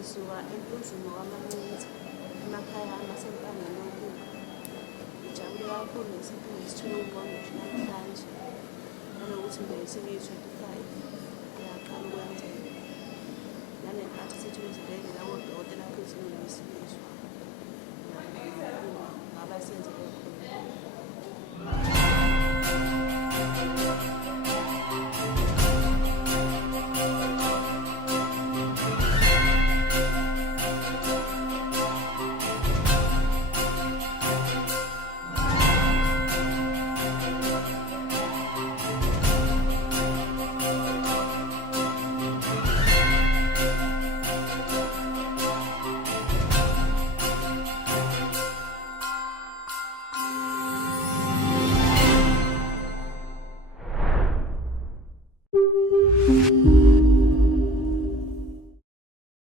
Ngisuka eNtuzuma kwaMaminitha emakhaya amasempangeni okuba. Ngijabule kakhulu ngesipho ngisithole ukuwuqonda namhlanje nanokuthi ngizobe sengiyi-20.